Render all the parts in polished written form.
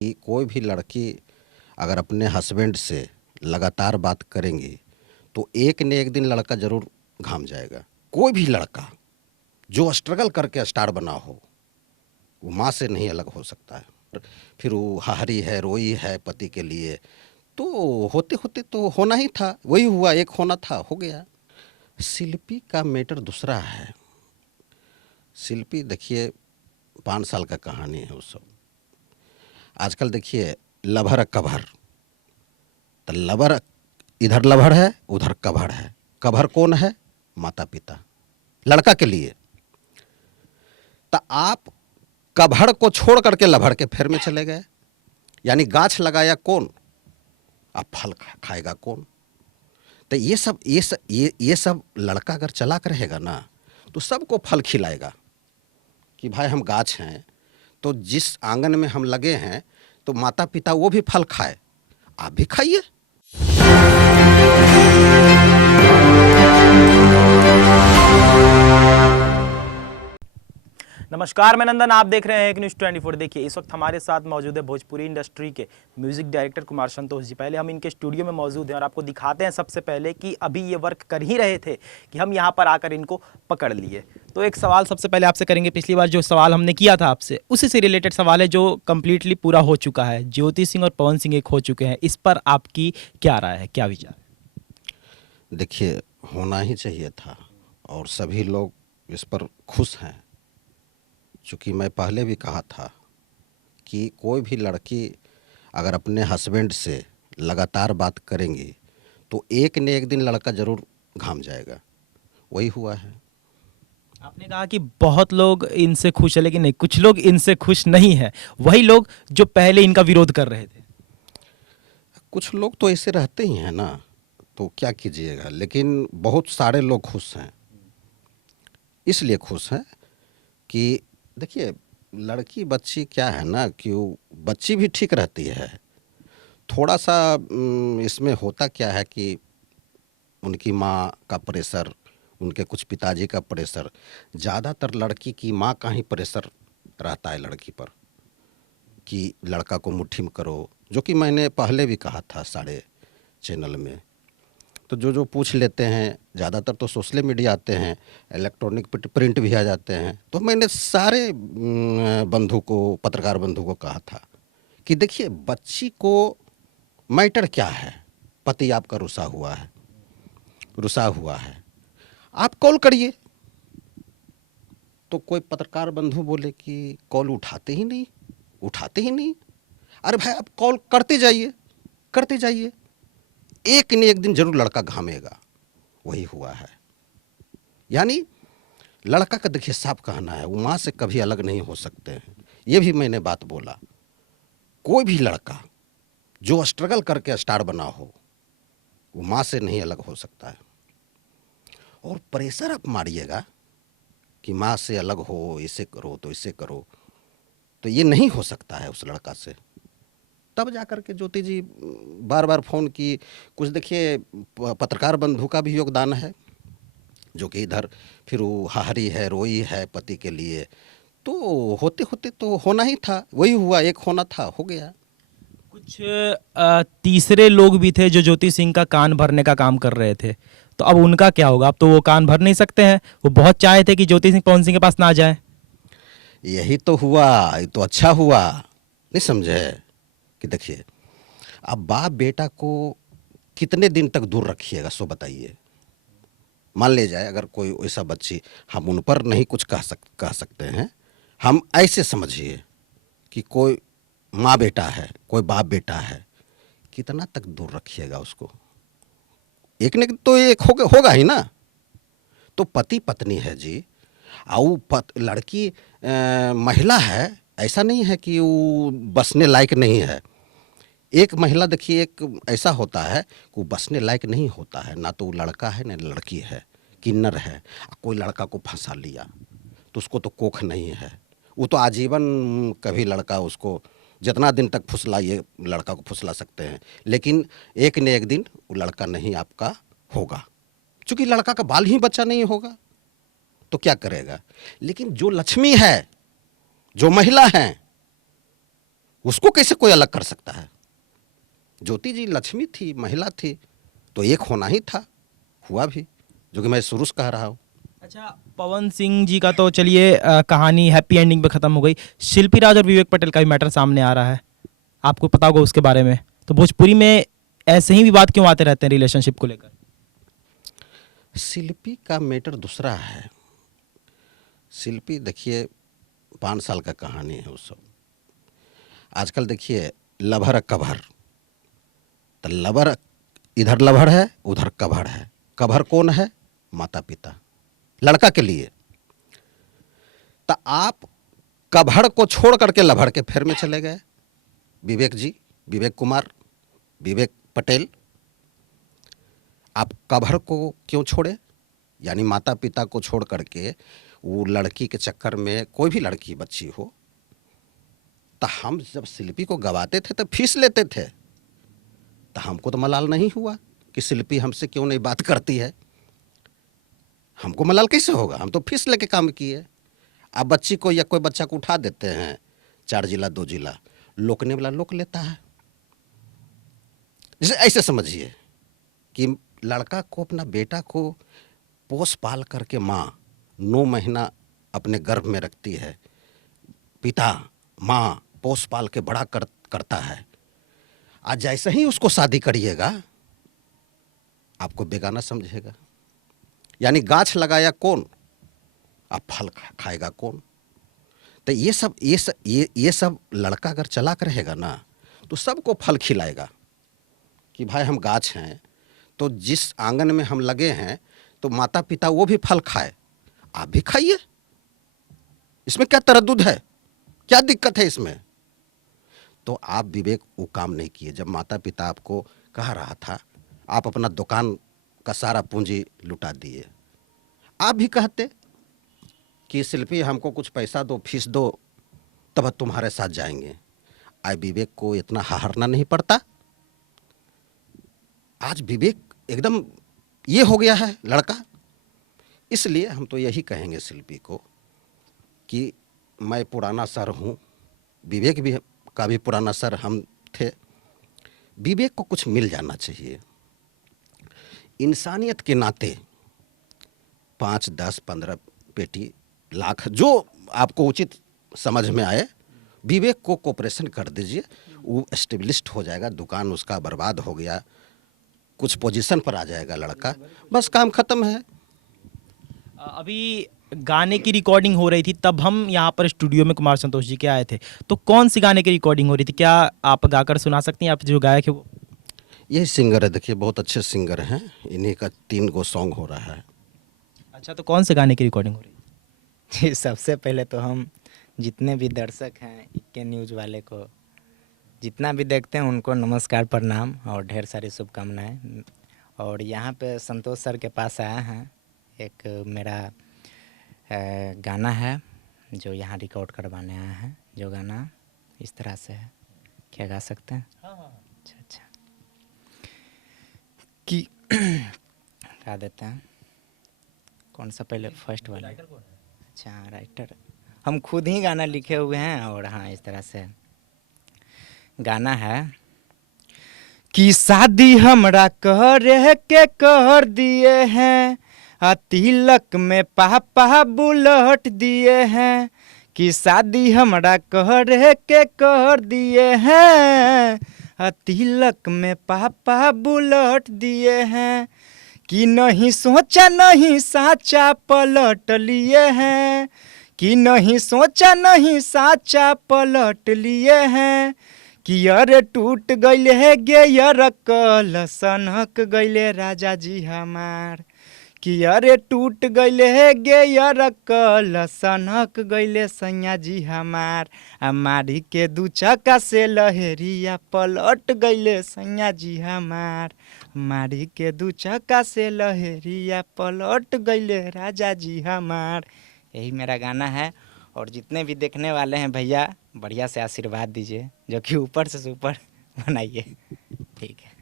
कि कोई भी लड़की अगर अपने हस्बैंड से लगातार बात करेंगी तो एक न एक दिन लड़का ज़रूर घाम जाएगा। कोई भी लड़का जो स्ट्रगल करके स्टार बना हो वो माँ से नहीं अलग हो सकता है। फिर वो हारी है, रोई है पति के लिए, तो होते होते तो होना ही था, वही हुआ, एक होना था, हो गया। शिल्पी का मैटर दूसरा है। शिल्पी देखिए 5 साल का कहानी है वो सब। आजकल देखिए लभर कभर, तो लवर इधर लभर है उधर कभर है। कभर कौन है? माता पिता। लड़का के लिए तो आप कभर को छोड़ करके लभर के फेर में चले गए, यानी गाछ लगाया कौन, अब फल खाएगा कौन? तो ये सब लड़का अगर चला कर रहेगा ना तो सबको फल खिलाएगा कि भाई हम गाछ हैं, तो जिस आंगन में हम लगे हैं तो माता पिता वो भी फल खाए, आप भी खाइए। नमस्कार, मैं नंदन, आप देख रहे हैं एक न्यूज़ 24। देखिए इस वक्त हमारे साथ मौजूद है भोजपुरी इंडस्ट्री के म्यूजिक डायरेक्टर कुमार संतोष जी। पहले हम इनके स्टूडियो में मौजूद हैं और आपको दिखाते हैं सबसे पहले कि अभी ये वर्क कर ही रहे थे कि हम यहाँ पर आकर इनको पकड़ लिए। तो एक सवाल सबसे पहले आपसे करेंगे, पिछली बार जो सवाल हमने किया था आपसे उसी से रिलेटेड सवाल है जो कम्प्लीटली पूरा हो चुका है। ज्योति सिंह और पवन सिंह एक हो चुके हैं, इस पर आपकी क्या राय है, क्या विचार है? देखिए होना ही चाहिए था और सभी लोग इस पर खुश हैं, चूँकि मैं पहले भी कहा था कि कोई भी लड़की अगर अपने हस्बैंड से लगातार बात करेंगी तो एक न एक दिन लड़का ज़रूर घाम जाएगा, वही हुआ है। आपने कहा कि बहुत लोग इनसे खुश है, लेकिन नहीं, कुछ लोग इनसे खुश नहीं है, वही लोग जो पहले इनका विरोध कर रहे थे। कुछ लोग तो ऐसे रहते ही हैं ना, तो क्या कीजिएगा, लेकिन बहुत सारे लोग खुश हैं। इसलिए खुश हैं कि देखिए लड़की बच्ची क्या है ना कि वो बच्ची भी ठीक रहती है। थोड़ा सा इसमें होता क्या है कि उनकी माँ का प्रेशर, उनके कुछ पिताजी का प्रेशर, ज़्यादातर लड़की की माँ का ही प्रेशर रहता है लड़की पर कि लड़का को मुट्ठी में करो, जो कि मैंने पहले भी कहा था सारे चैनल में। तो जो जो पूछ लेते हैं, ज़्यादातर तो सोशल मीडिया आते हैं, इलेक्ट्रॉनिक प्रिंट भी आ जाते हैं, तो मैंने सारे बंधु को, पत्रकार बंधु को कहा था कि देखिए बच्ची को मैटर क्या है, पति आपका रुसा हुआ है, आप कॉल करिए। तो कोई पत्रकार बंधु बोले कि कॉल उठाते ही नहीं। अरे भाई आप कॉल करते जाइए, एक न एक दिन जरूर लड़का घामेगा, वही हुआ है। यानी लड़का का देखिए साफ कहना है, वो माँ से कभी अलग नहीं हो सकते हैं। ये भी मैंने बात बोला, कोई भी लड़का जो स्ट्रगल करके स्टार बना हो वो माँ से नहीं अलग हो सकता है। और प्रेशर आप मारिएगा कि माँ से अलग हो, इसे करो तो इसे करो, तो ये नहीं हो सकता है उस लड़का से। तब जाकर के ज्योति जी बार बार फ़ोन की। कुछ देखिए पत्रकार बंधु का भी योगदान है, जो कि इधर फिर वो हारी है, रोई है पति के लिए, तो होते होते तो होना ही था, वही हुआ, एक होना था, हो गया। कुछ तीसरे लोग भी थे जो ज्योति सिंह का कान भरने का काम कर रहे थे, तो अब उनका क्या होगा? अब तो वो कान भर नहीं सकते हैं। वो बहुत चाहे थे कि ज्योति सिंह पवन सिंह के पास ना जाए। यही तो हुआ, ये तो अच्छा हुआ, नहीं समझे कि देखिए अब बाप बेटा को कितने दिन तक दूर रखिएगा, सो बताइए। मान ले जाए अगर कोई ऐसा बच्ची, हम उन पर नहीं कुछ कह सकते हैं, हम ऐसे समझिए कि कोई माँ बेटा है, कोई बाप बेटा है, कितना तक दूर रखिएगा उसको? एक न तो एक होगा ही ना। तो पति पत्नी है जी, और लड़की महिला है, ऐसा नहीं है कि वो बसने लायक नहीं है। एक महिला देखिए, एक ऐसा होता है कि वो बसने लायक नहीं होता है, ना तो वो लड़का है ना लड़की है, किन्नर है। कोई लड़का को फंसा लिया तो उसको तो कोख नहीं है, वो तो आजीवन कभी लड़का उसको जितना दिन तक फुसलाइए लड़का को फुसला सकते हैं, लेकिन एक न एक दिन वो लड़का नहीं आपका होगा, क्योंकि लड़का का बाल ही बच्चा नहीं होगा तो क्या करेगा। लेकिन जो लक्ष्मी है, जो महिला हैं, उसको कैसे कोई अलग कर सकता है? ज्योति जी लक्ष्मी थी, महिला थी, तो एक होना ही था, हुआ भी, जो कि मैं शुरू से कह रहा हूँ। अच्छा, पवन सिंह जी का तो चलिए कहानी हैप्पी एंडिंग पे ख़त्म हो गई। शिल्पी राज और विवेक पटेल का भी मैटर सामने आ रहा है, आपको पता होगा उसके बारे में। तो भोजपुरी में ऐसे ही विवाद क्यों आते रहते हैं रिलेशनशिप को लेकर? शिल्पी का मैटर दूसरा है। शिल्पी देखिए 5 साल का कहानी है वो सब। आजकल देखिए लभर कभर, तो लबर इधर लभर है, उधर कभर है। कभर कौन है? माता पिता, लड़का के लिए। तो आप कभर को छोड़ करके लभर के फेर में चले गए। विवेक जी, विवेक कुमार, विवेक पटेल, आप कभर को क्यों छोड़े? यानी माता पिता को छोड़ करके वो लड़की के चक्कर में, कोई भी लड़की बच्ची हो, तो हम जब शिल्पी को गवाते थे तो फीस लेते थे। तो हमको तो मलाल नहीं हुआ कि शिल्पी हमसे क्यों नहीं बात करती है। हमको मलाल कैसे होगा? हम तो फीस लेके काम किए। अब बच्ची को या कोई बच्चा को उठा देते हैं, 4 जिला 2 जिला, लोकने वाला लोक लेता है। जैसे ऐसे समझिए कि लड़का को, अपना बेटा को पोस पाल करके माँ 9 महीना अपने गर्भ में रखती है, पिता माँ पोस पाल के बड़ा करता है। आज जैसे ही उसको शादी करिएगा, आपको बेगाना समझेगा। यानी गाछ लगाया कौन, अब फल खाएगा कौन? तो ये सब लड़का अगर चला कर रहेगा ना, तो सबको फल खिलाएगा कि भाई हम गाछ हैं, तो जिस आंगन में हम लगे हैं, तो माता पिता वो भी फल खाए, आप भी खाइए। इसमें क्या तरद्दुद है? क्या दिक्कत है इसमें? तो आप विवेक वो काम नहीं किए। जब माता पिता आपको कह रहा था, आप अपना दुकान का सारा पूंजी लुटा दिए। आप भी कहते कि शिल्पी हमको कुछ पैसा दो, फीस दो, तब तुम्हारे साथ जाएंगे। आज विवेक को इतना हारना नहीं पड़ता। आज विवेक एकदम ये हो गया है लड़का। इसलिए हम तो यही कहेंगे शिल्पी को कि मैं पुराना सर हूँ, विवेक भी का भी पुराना सर हम थे। विवेक को कुछ मिल जाना चाहिए इंसानियत के नाते। 5, 10, 15 पेटी, लाख, जो आपको उचित समझ में आए, विवेक को कोऑपरेशन कर दीजिए। वो एस्टेब्लिश्ड हो जाएगा, दुकान उसका बर्बाद हो गया, कुछ पोजीशन पर आ जाएगा लड़का, बस काम खत्म है। अभी गाने की रिकॉर्डिंग हो रही थी, तब हम यहाँ पर स्टूडियो में कुमार संतोष जी के आए थे। तो कौन सी गाने की रिकॉर्डिंग हो रही थी? क्या आप गाकर सुना सकती हैं? आप जो गायक है वो? यही सिंगर है, देखिए बहुत अच्छे सिंगर हैं, इन्हीं का 3 गो सॉन्ग हो रहा है। अच्छा, तो कौन से गाने की रिकॉर्डिंग हो रही है? जी, सबसे पहले तो हम जितने भी दर्शक हैं इक्के न्यूज़ वाले को, जितना भी देखते हैं, उनको नमस्कार प्रणाम और ढेर सारी शुभकामनाएं। और यहाँ पे संतोष सर के पास आया हैं, एक मेरा गाना है जो यहाँ रिकॉर्ड करवाने आया है। जो गाना इस तरह से है, क्या गा सकते हैं? अच्छा अच्छा, कि गा देते हैं। कौन सा पहले? फर्स्ट वाला? अच्छा, राइटर हम खुद ही गाना लिखे हुए हैं। और हाँ, इस तरह से गाना है कि शादी हमरा करे के कर दिए हैं, तिलक में पापा बुलट दिए हैं। कि शादी हमरा करे के कर दिए हैं, तिलक में पापा बुलट दिए हैं। कि नहीं सोचा नहीं साचा पलट लिए हैं, कि नहीं सोचा नहीं साचा पलट लिए हैं। कि अरे टूट गइले है गे यार कल सनक गइले राजा जी हमार। कि अरे टूट गइले है गे यार कल सनक गइले सैया जी हमार। मारी के 2 चक्का से लहेरिया पलट गइले सैया जी हमार। मारी के 2 चक्का से लहेरिया पलट गइले राजा जी हमार। यही मेरा गाना है। और जितने भी देखने वाले हैं भैया, बढ़िया से आशीर्वाद दीजिए, जो कि ऊपर से ऊपर बनाइए। ठीक है।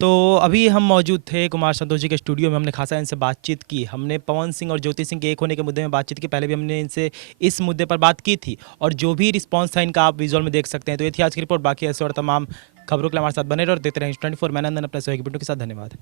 तो अभी हम मौजूद थे कुमार संतोष जी के स्टूडियो में, हमने खासा इनसे बातचीत की। हमने पवन सिंह और ज्योति सिंह के एक होने के मुद्दे में बातचीत की, पहले भी हमने इनसे इस मुद्दे पर बात की थी और जो भी रिस्पांस था इनका आप विजुअल में देख सकते हैं। तो ये थी आज की रिपोर्ट। बाकी ऐसे और तमाम खबरों के लिए हमारे साथ बने रहो और देखते रहें 24। मैं नंदन अपने सहयोगी बिट्टू के साथ। धन्यवाद।